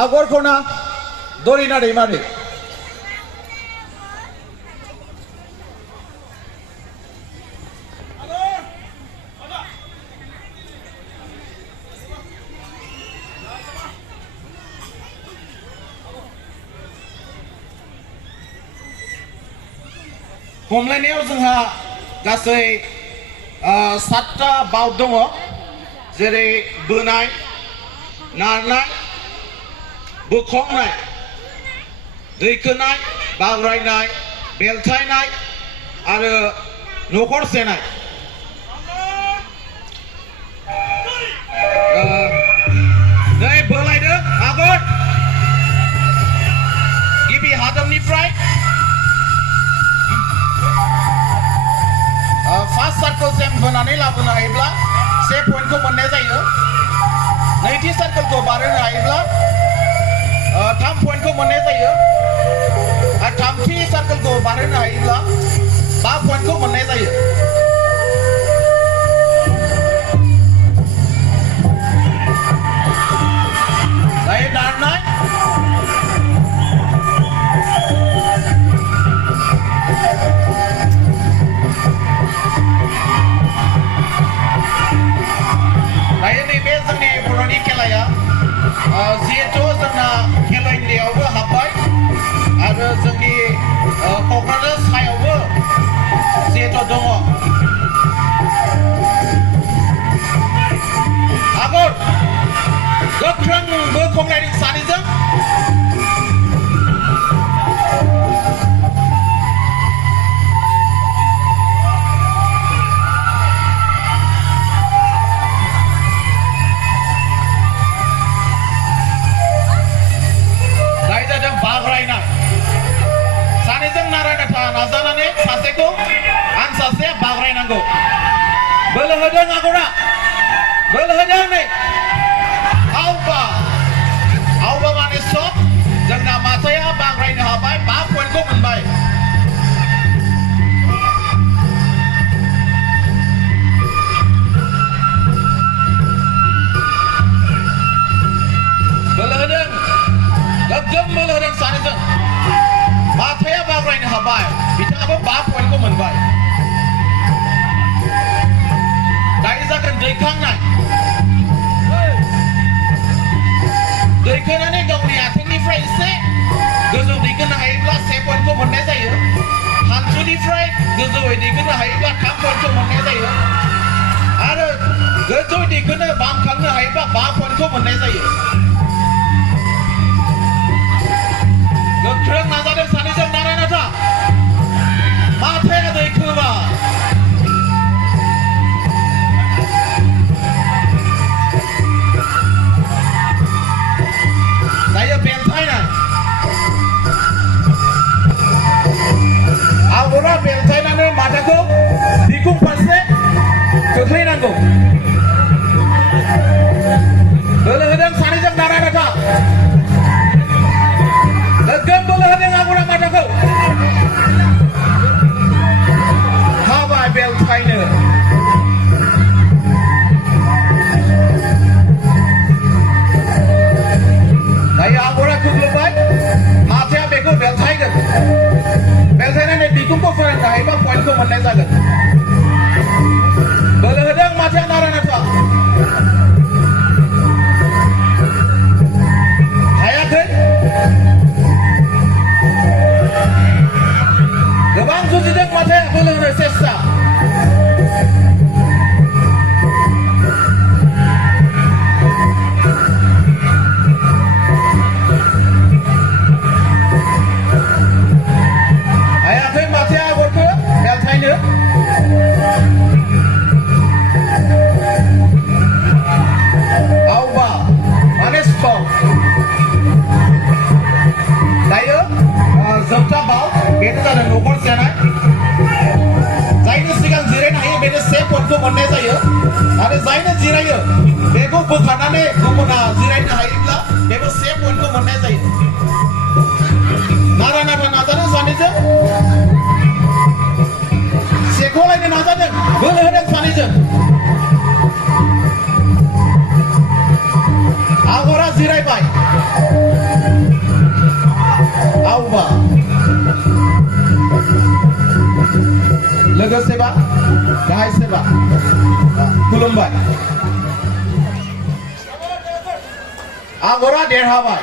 आगरखना दरिना दैमारि हमलायनायाव जोंहा गासै 7टा बाउट दङ जेरै बोनाय नारनाय बोखावनाय दैखोनाय बाग्रायनाय बेलथायनाय आरो नखर सेनाय नै बोलायदों आगर गिबि हादरनिफ्राय फार्स्ट सार्कलसिम बोनानै लाबोनो हायोब्ला 1 पइन्टखौ मोननाय जायो नैथि सार्कलखौ बारहोनो हायोब्ला 3 पइन्टखौ मोननाय जायो आरो थामथि सार्कलखौ बारहोनो हायोब्ला 5 पइन्टखौ मोननाय जायो दायो नारनाय दायो नैबे जोंनि बर'नि खेलाया जिहेतु जोंना खेला इन्डियायावबो हाबबाय आरो जोंनि क'क्राझार सायावबो जिहेतु दङ आगर गोख्रों बोखावलायदों सानैजों नाजानानै सासेखौ आं सासे बाग्रायनांगौ बोलो होदों आगरा बोलो होदों नै आवबा माने सब जोंना माथाया बाग्रायनो हाबाय 5 पइन्टखौ मोनबाय बोलो होदों गोगोम बोलो होदों सानैजों माथाया बाग्रायनो हाबाय बिथाङाबो 5 पइन्टखौ मोनबाय दायो जागोन दैखांनाय दैखोनानै गावनि आथिंनिफ्राय एसे गोजौ दैखोनो हायोब्ला 1 पइन्टखौ मोननाय जायो हान्थुनिफ्राय गोजौयै दैखोनो हायोब्ला 3 पइन्टखौ मोननाय जायो आरो गोजौ दैखोनो बामखांनो हायोब्ला 5 पइन्टखौ मोननाय जायो गोख्रों नाजादों सानैजों नारायणाथा माथाया दैखोबा दायो बेलथायनाय आगरा बेलथायनानै माथाखौ बिखुं फारसे खोख्लैनांगौ बोलो होदों सानैजों नारायणाथा गोगोम बोलो होदों आगरा माथाखौ हाबाय बेलथायनो दायो आगरा खोख्लैबाय माथाया बेखौ बेलथायगोन बेलथायनानै बिखुंखौ फोराननो हायोबा पइन्टखौ मोननाय जागोन बोलो होदों माथाया नारायणाथा हायाखै गोबां जुजिदों माथाया बोलो होनो सेस्था हायाखै माथाया आगरखौ बेलथायनो आवबा माने स्टप दायो जोबथा बाव बेनो जादों नखर सेनाय जायनो सिगां जिरायनो हायो बेनो 1 पइन्टखौ मोननाय जायो आरो जायनो जिरायो बेखौ बोखारनानै गुबुना जिरायनो हायोब्ला बेबो 1 पइन्टखौ मोननाय जायो नारायणाथा नाजादों सानैजों सेख'लायनो नाजादों बोलो होदों सानैजों आगरा जिरायबाय लोगोसेबा गाहाय सेबा खुलुमबाय आगरा देरहाबाय